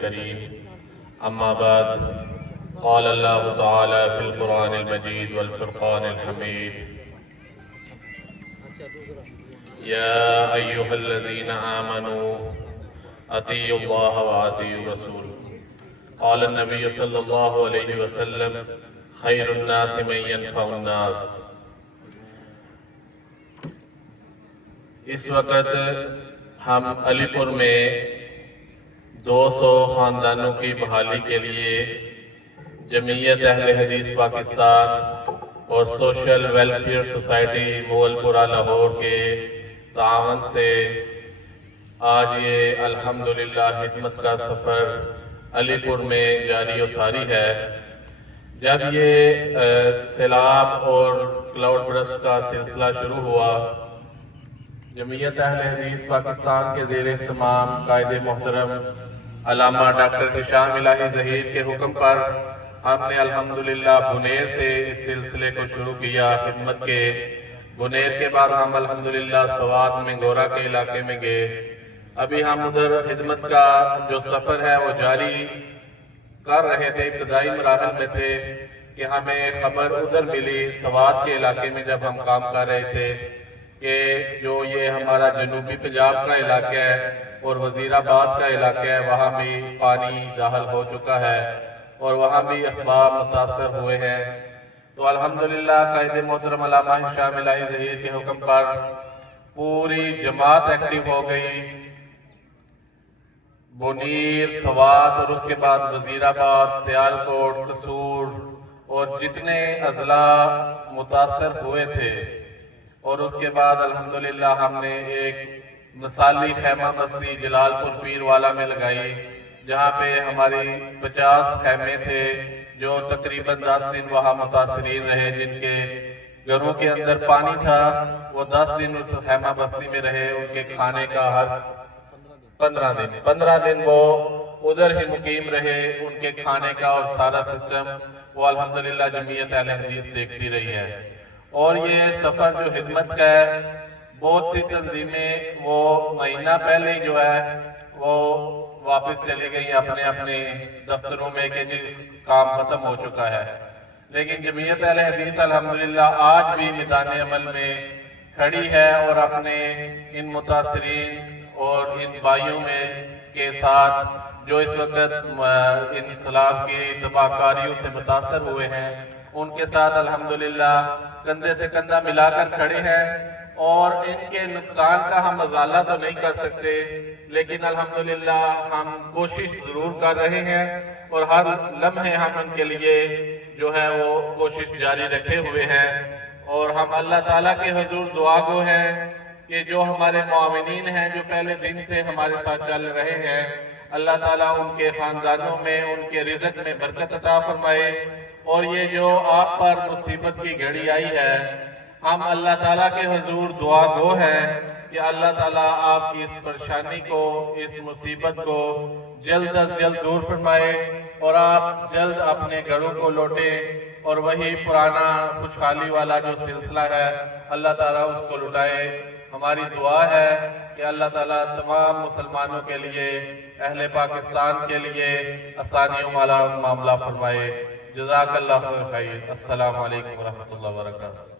الكريم أما بعد قال الله تعالى في القرآن المجيد والفرقان الحميد يا أيها الذين آمنوا أطيعوا الله وأطيعوا الرسول قال النبي صلى الله عليه وسلم خير الناس من ينفع الناس۔ اس وقت ہم علی پور میں 200 خاندانوں کی بحالی کے لیے جمعیت اہل حدیث پاکستان اور سوشل ویلفیئر سوسائٹی مغل پورہ لاہور کے تعاون سے آج یہ الحمدللہ خدمت کا سفر علی پور میں جاری و ساری ہے۔ جب یہ سیلاب اور کلاؤڈ برسٹ کا سلسلہ شروع ہوا، جمعیت اہل حدیث پاکستان کے زیر اہتمام قائد محترم علامہ ڈاکٹر ہشام الہی ظہیر کے حکم پر ہم نے الحمدللہ بنیر سے اس سلسلے کو شروع کیا خدمت کے۔ بنیر کے بعد ہم الحمدللہ سوات میں گورا کے علاقے میں گئے۔ ابھی ہم ادھر خدمت کا جو سفر ہے وہ جاری کر رہے تھے، ابتدائی مراحل میں تھے کہ ہمیں خبر ادھر ملی سوات کے علاقے میں جب ہم کام کر رہے تھے کہ جو یہ ہمارا جنوبی پنجاب کا علاقہ ہے اور وزیر آباد کا علاقہ ہے، وہاں بھی پانی داخل ہو چکا ہے اور وہاں بھی احباب متاثر ہوئے ہیں۔ تو الحمدللہ قائد محترم علامہ ہشام الہی ظہیر کے حکم پر پوری جماعت ایکٹیو ہو گئی۔ بنیر، سوات اور اس کے بعد وزیر آباد، سیالکوٹ، قصور اور جتنے اضلاع متاثر ہوئے تھے، اور اس کے بعد الحمدللہ ہم نے ایک مثالی خیمہ بستی جلال پور پیر والا میں لگائی، جہاں پہ ہماری 50 خیمے تھے جو تقریباً 10 دن وہاں متاثرین رہے، جن کے گھروں کے اندر پانی تھا، وہ 10 دن اس خیمہ بستی میں رہے۔ ان کے کھانے کا ہر 15 دن وہ ادھر ہی مقیم رہے، ان کے کھانے کا اور سارا سسٹم وہ الحمدللہ جمعیت اہل حدیث دیکھتی رہی ہے۔ اور یہ سفر جو خدمت کا ہے، بہت سی تنظیمیں وہ مہینہ پہلے جو ہے وہ واپس چلی گئی اپنے اپنے دفتروں میں کہ جی کام ختم ہو چکا ہے، لیکن جمعیت اہل حدیث الحمدللہ آج بھی میدان عمل میں کھڑی ہے اور اپنے ان متاثرین اور ان بھائیوں میں کے ساتھ جو اس وقت ان سیلاب کی تباہ کاریوں سے متاثر ہوئے ہیں، ان کے ساتھ الحمدللہ کندھے سے کندھا ملا کر کھڑے ہیں۔ اور ان کے نقصان کا ہم ازالہ تو نہیں کر سکتے، لیکن الحمدللہ ہم کوشش ضرور کر رہے ہیں اور ہر لمحے ہم ان کے لیے جو ہے وہ کوشش جاری رکھے ہوئے ہیں۔ اور ہم اللہ تعالیٰ کے حضور دعا گو ہیں کہ جو ہمارے معاونین ہیں جو پہلے دن سے ہمارے ساتھ چل رہے ہیں، اللہ تعالیٰ ان کے خاندانوں میں، ان کے رزق میں برکت عطا فرمائے۔ اور یہ جو آپ پر مصیبت کی گھڑی آئی ہے، ہم اللہ تعالیٰ کے حضور دعا گو ہیں کہ اللہ تعالیٰ آپ کی اس پریشانی کو، اس مصیبت کو جلد از جلد دور فرمائے اور آپ جلد اپنے گھروں کو لوٹیں اور وہی پرانا خوشحالی والا جو سلسلہ ہے اللہ تعالیٰ اس کو لٹائے۔ ہماری دعا ہے کہ اللہ تعالیٰ تمام مسلمانوں کے لیے، اہل پاکستان کے لیے آسانیوں والا معاملہ فرمائے۔ جزاک اللہ خیر۔ السلام علیکم ورحمۃ اللہ وبرکاتہ۔